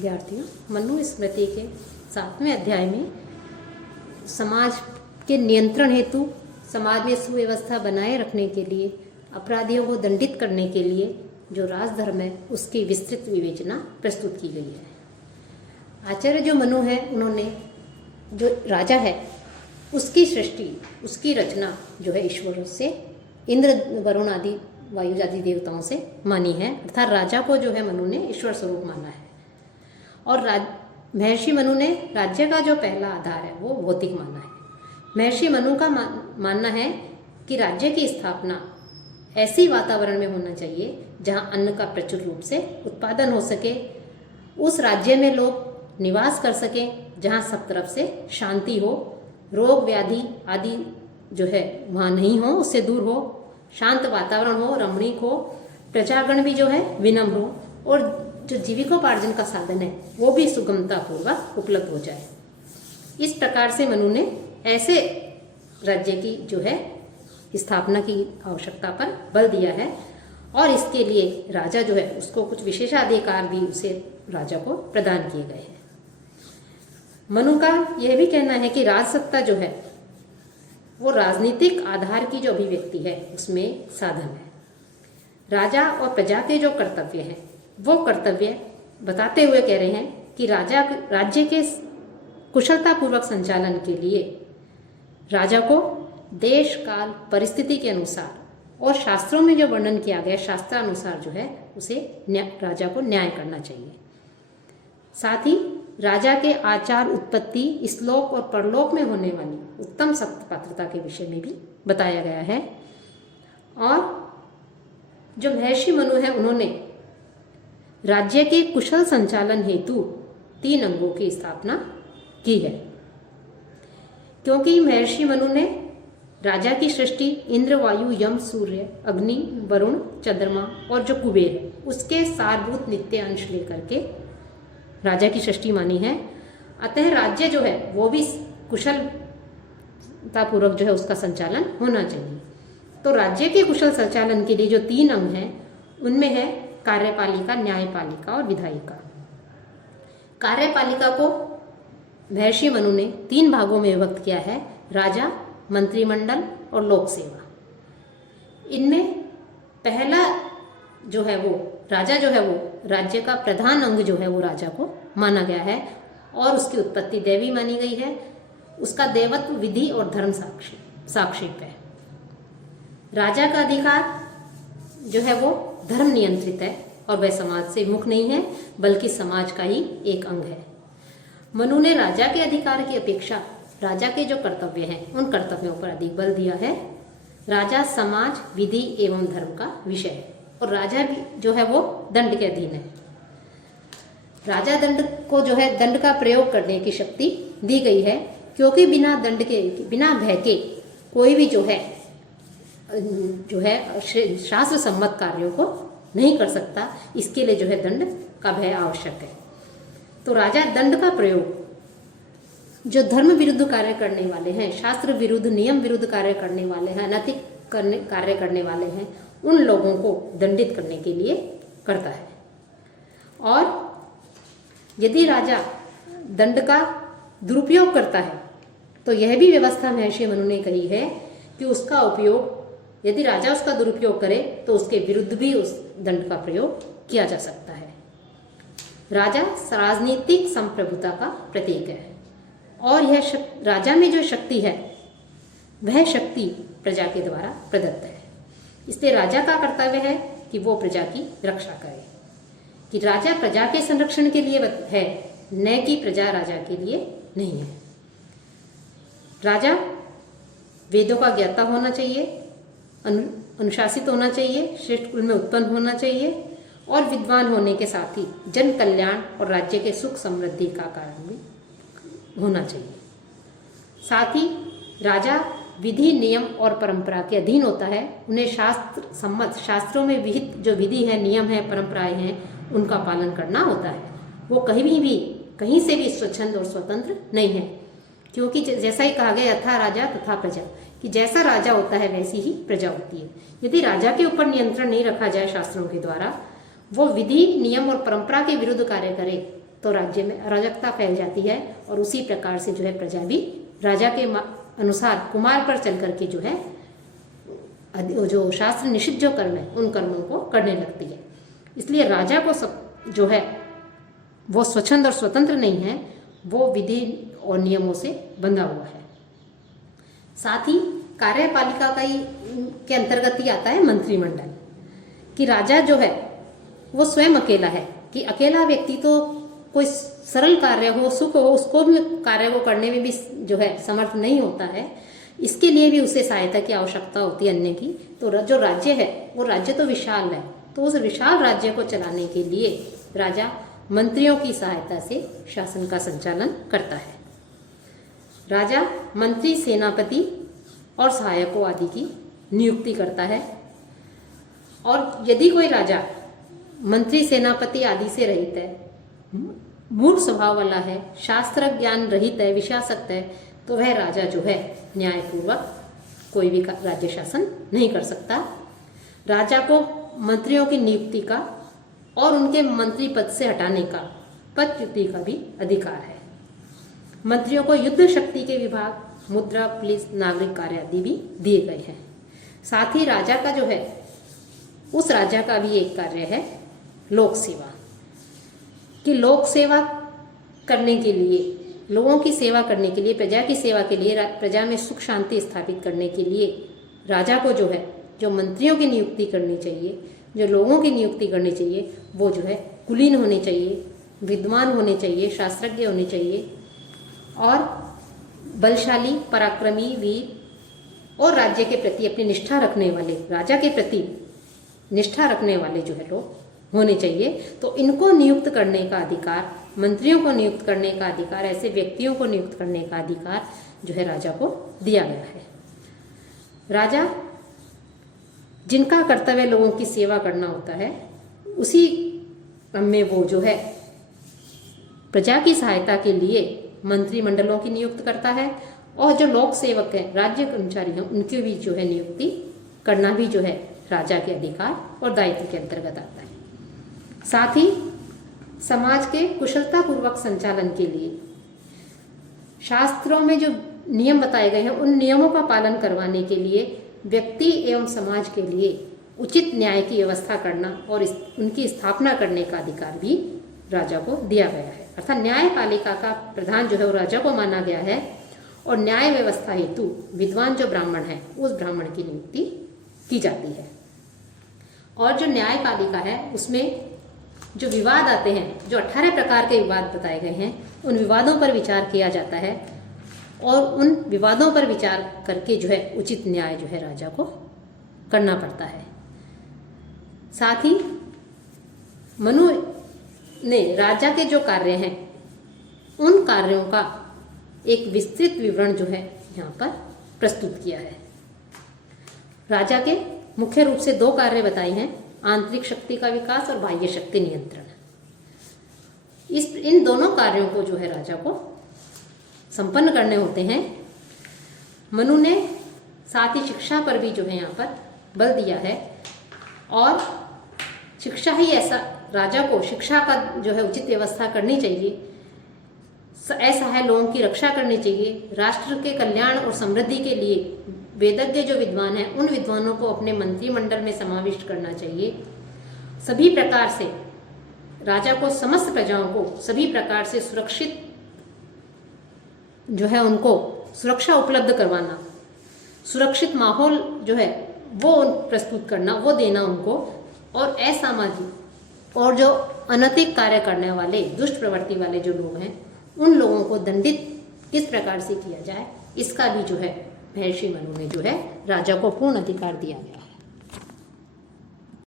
विद्यार्थियों, मनु स्मृति के 7वें अध्याय में समाज के नियंत्रण हेतु, समाज में सुव्यवस्था बनाए रखने के लिए, अपराधियों को दंडित करने के लिए जो राजधर्म है उसकी विस्तृत विवेचना प्रस्तुत की गई है। आचार्य जो मनु है, उन्होंने जो राजा है उसकी सृष्टि, उसकी रचना जो है ईश्वर से, इंद्र, वरुण आदि, वायु आदि देवताओं से मानी है। अर्थात राजा को जो है मनु ने ईश्वर स्वरूप माना है। और महर्षि मनु ने राज्य का जो पहला आधार है वो भौतिक माना है। महर्षि मनु का मानना है कि राज्य की स्थापना ऐसी वातावरण में होना चाहिए जहां अन्न का प्रचुर रूप से उत्पादन हो सके, उस राज्य में लोग निवास कर सकें जहां सब तरफ से शांति हो, रोग व्याधि आदि जो है वहाँ नहीं हो, उससे दूर हो, शांत वातावरण हो, रमणीक हो, प्रजागण भी जो है विनम्र हो, और जो जीविकोपार्जन का साधन है वो भी सुगमता पूर्वक उपलब्ध हो जाए। इस प्रकार से मनु ने ऐसे राज्य की जो है स्थापना की आवश्यकता पर बल दिया है। और इसके लिए राजा जो है उसको कुछ विशेषाधिकार भी उसे राजा को प्रदान किए गए हैं। मनु का यह भी कहना है कि राजसत्ता जो है वो राजनीतिक आधार की जो अभिव्यक्ति है उसमें साधन है। राजा और प्रजा के जो कर्तव्य हैं वो कर्तव्य बताते हुए कह रहे हैं कि राज्य के कुशलतापूर्वक संचालन के लिए राजा को देश काल परिस्थिति के अनुसार और शास्त्रों में जो वर्णन किया गया शास्त्रानुसार जो है उसे राजा को न्याय करना चाहिए। साथ ही राजा के आचार, उत्पत्ति, इस्लोक और परलोक में होने वाली उत्तम सत्य पात्रता के विषय में भी बताया गया है। और जो महर्षि मनु है उन्होंने राज्य के कुशल संचालन हेतु 3 अंगों की स्थापना की है। क्योंकि महर्षि मनु ने राजा की सृष्टि इंद्र, वायु, यम, सूर्य, अग्नि, वरुण, चंद्रमा और जो कुबेर है उसके सारभूत नित्य अंश लेकर के राजा की सृष्टि मानी है। अतः राज्य जो है वो भी कुशलतापूर्वक जो है उसका संचालन होना चाहिए। तो राज्य के कुशल संचालन के लिए जो 3 अंग हैं उनमें है कार्यपालिका, न्यायपालिका और विधायिका। कार्यपालिका को महर्षि मनु ने 3 भागों में विभक्त किया है: राजा, मंत्रिमंडल और लोक सेवा। इनमें पहला जो है वो राजा जो है वो राज्य का प्रधान अंग जो है वो राजा को माना गया है और उसकी उत्पत्ति दैवी मानी गई है। उसका देवत्व विधि और धर्म साक्षिप है। राजा का अधिकार जो है वो धर्म नियंत्रित है और वह समाज से मुक्त नहीं है बल्कि समाज का ही एक अंग है। मनु ने राजा के अधिकार की अपेक्षा राजा के जो कर्तव्य हैं उन कर्तव्यों पर अधिक बल दिया है। राजा समाज, विधि एवं धर्म का विषय है और राजा भी जो है वो दंड के अधीन है। राजा दंड को जो है दंड का प्रयोग करने की शक्ति दी गई है क्योंकि बिना दंड के, बिना भय के कोई भी जो है शास्त्र सम्मत कार्यों को नहीं कर सकता। इसके लिए जो है दंड का भय आवश्यक है। तो राजा दंड का प्रयोग जो धर्म विरुद्ध कार्य करने वाले हैं, शास्त्र विरुद्ध, नियम विरुद्ध कार्य करने वाले हैं, अनैतिक कार्य करने वाले हैं, उन लोगों को दंडित करने के लिए करता है। और यदि राजा दंड का दुरुपयोग करता है तो यह भी व्यवस्था महर्षि मनु ने कही है कि उसका उपयोग, यदि राजा उसका दुरुपयोग करे तो उसके विरुद्ध भी उस दंड का प्रयोग किया जा सकता है। राजा राजनीतिक संप्रभुता का प्रतीक है और यह राजा में जो शक्ति है वह शक्ति प्रजा के द्वारा प्रदत्त है। इसलिए राजा का कर्तव्य है कि वो प्रजा की रक्षा करे, कि राजा प्रजा के संरक्षण के लिए है, न कि प्रजा राजा के लिए नहीं है। राजा वेदों का ज्ञाता होना चाहिए, अनुशासित होना चाहिए, श्रेष्ठ कुल में उत्पन्न होना चाहिए और विद्वान होने के साथ ही जन कल्याण और राज्य के सुख समृद्धि का कारण भी होना चाहिए। साथ ही राजा विधि, नियम और परंपरा के अधीन होता है। उन्हें शास्त्र सम्मत, शास्त्रों में विहित जो विधि है, नियम है, परंपराएं हैं, उनका पालन करना होता है। वो कहीं से भी स्वच्छंद और स्वतंत्र नहीं है, क्योंकि जैसा ही कहा गया यथा राजा तथा प्रजा, कि जैसा राजा होता है वैसी ही प्रजा होती है। यदि राजा के ऊपर नियंत्रण नहीं रखा जाए शास्त्रों के द्वारा, वो विधि, नियम और परंपरा के विरुद्ध कार्य करे तो राज्य में अराजकता फैल जाती है और उसी प्रकार से जो है प्रजा भी राजा के अनुसार कुमार पर चल करके जो है जो शास्त्र निषिद्ध जो कर्म है उन कर्मों को करने लगती है। इसलिए राजा को सब जो है वो स्वच्छंद और स्वतंत्र नहीं है, वो विधि और नियमों से बंधा हुआ है। साथ ही कार्यपालिका का ही के अंतर्गत ही आता है मंत्रिमंडल, कि राजा जो है वो स्वयं अकेला है, कि अकेला व्यक्ति तो कोई सरल कार्य हो, सुख हो, उसको भी कार्य को करने में भी जो है समर्थ नहीं होता है। इसके लिए भी उसे सहायता की आवश्यकता होती है अन्य की। तो जो राज्य है वो राज्य तो विशाल है, तो उस विशाल राज्य को चलाने के लिए राजा मंत्रियों की सहायता से शासन का संचालन करता है। राजा मंत्री, सेनापति और सहायकों आदि की नियुक्ति करता है। और यदि कोई राजा मंत्री, सेनापति आदि से रहित है, मूढ़ स्वभाव वाला है, शास्त्र ज्ञान रहित है, विषयासक्त है, तो वह राजा जो है न्यायपूर्वक कोई भी राज्य शासन नहीं कर सकता। राजा को मंत्रियों की नियुक्ति का और उनके मंत्री पद से हटाने का, पदच्युति का भी अधिकार है। मंत्रियों को युद्ध शक्ति के विभाग, मुद्रा, पुलिस, नागरिक कार्य आदि भी दिए गए हैं। साथ ही राजा का जो है उस राजा का भी एक कार्य है लोक सेवा, कि लोक सेवा करने के लिए, लोगों की सेवा करने के लिए, प्रजा की सेवा के लिए, प्रजा में सुख शांति स्थापित करने के लिए राजा को जो है जो मंत्रियों की नियुक्ति करनी चाहिए, जो लोगों की नियुक्ति करनी चाहिए, वो जो है कुलीन होने चाहिए, विद्वान होने चाहिए, शास्त्रज्ञ होने चाहिए और बलशाली, पराक्रमी, वीर और राज्य के प्रति अपनी निष्ठा रखने वाले, राजा के प्रति निष्ठा रखने वाले जो है लोग होने चाहिए। तो इनको नियुक्त करने का अधिकार, मंत्रियों को नियुक्त करने का अधिकार, ऐसे व्यक्तियों को नियुक्त करने का अधिकार जो है राजा को दिया गया है। राजा जिनका कर्तव्य लोगों की सेवा करना होता है, उसी क्रम में वो जो है प्रजा की सहायता के लिए मंत्रिमंडलों की नियुक्त करता है और जो लोक सेवक हैं, राज्य कर्मचारी हैं, उनकी भी जो है नियुक्ति करना भी जो है राजा के अधिकार और दायित्व के अंतर्गत आता है। साथ ही समाज के कुशलतापूर्वक संचालन के लिए शास्त्रों में जो नियम बताए गए हैं, उन नियमों का पालन करवाने के लिए व्यक्ति एवं समाज के लिए उचित न्याय की व्यवस्था करना और उनकी स्थापना करने का अधिकार भी राजा को दिया गया है। अर्थात न्यायपालिका का प्रधान जो है वो राजा को माना गया है और न्याय व्यवस्था हेतु विद्वान जो ब्राह्मण है उस ब्राह्मण की नियुक्ति की जाती है। और जो न्यायपालिका है उसमें जो विवाद आते हैं, जो 18 प्रकार के विवाद बताए गए हैं, उन विवादों पर विचार किया जाता है और उन विवादों पर विचार करके जो है उचित न्याय जो है राजा को करना पड़ता है। साथ ही मनु ने राजा के जो कार्य हैं उन कार्यों का एक विस्तृत विवरण जो है यहाँ पर प्रस्तुत किया है। राजा के मुख्य रूप से 2 कार्य बताए हैं, आंतरिक शक्ति का विकास और बाह्य शक्ति नियंत्रण। इन दोनों कार्यों को जो है राजा को संपन्न करने होते हैं। मनु ने साथ ही शिक्षा पर भी जो है यहाँ पर बल दिया है और शिक्षा ही ऐसा, राजा को शिक्षा का जो है उचित व्यवस्था करनी चाहिए, ऐसा है लोगों की रक्षा करनी चाहिए, राष्ट्र के कल्याण और समृद्धि के लिए वेदज्ञ जो विद्वान हैं उन विद्वानों को अपने मंत्रिमंडल में समाविष्ट करना चाहिए। सभी प्रकार से राजा को, समस्त प्रजाओं को सभी प्रकार से सुरक्षित जो है उनको सुरक्षा उपलब्ध करवाना, सुरक्षित माहौल जो है वो प्रस्तुत करना, वो देना उनको, और असामाजिक और जो अनैतिक कार्य करने वाले, दुष्ट प्रवृत्ति वाले जो लोग हैं उन लोगों को दंडित किस प्रकार से किया जाए, इसका भी जो है महर्षि मनु ने जो है राजा को पूर्ण अधिकार दिया गया।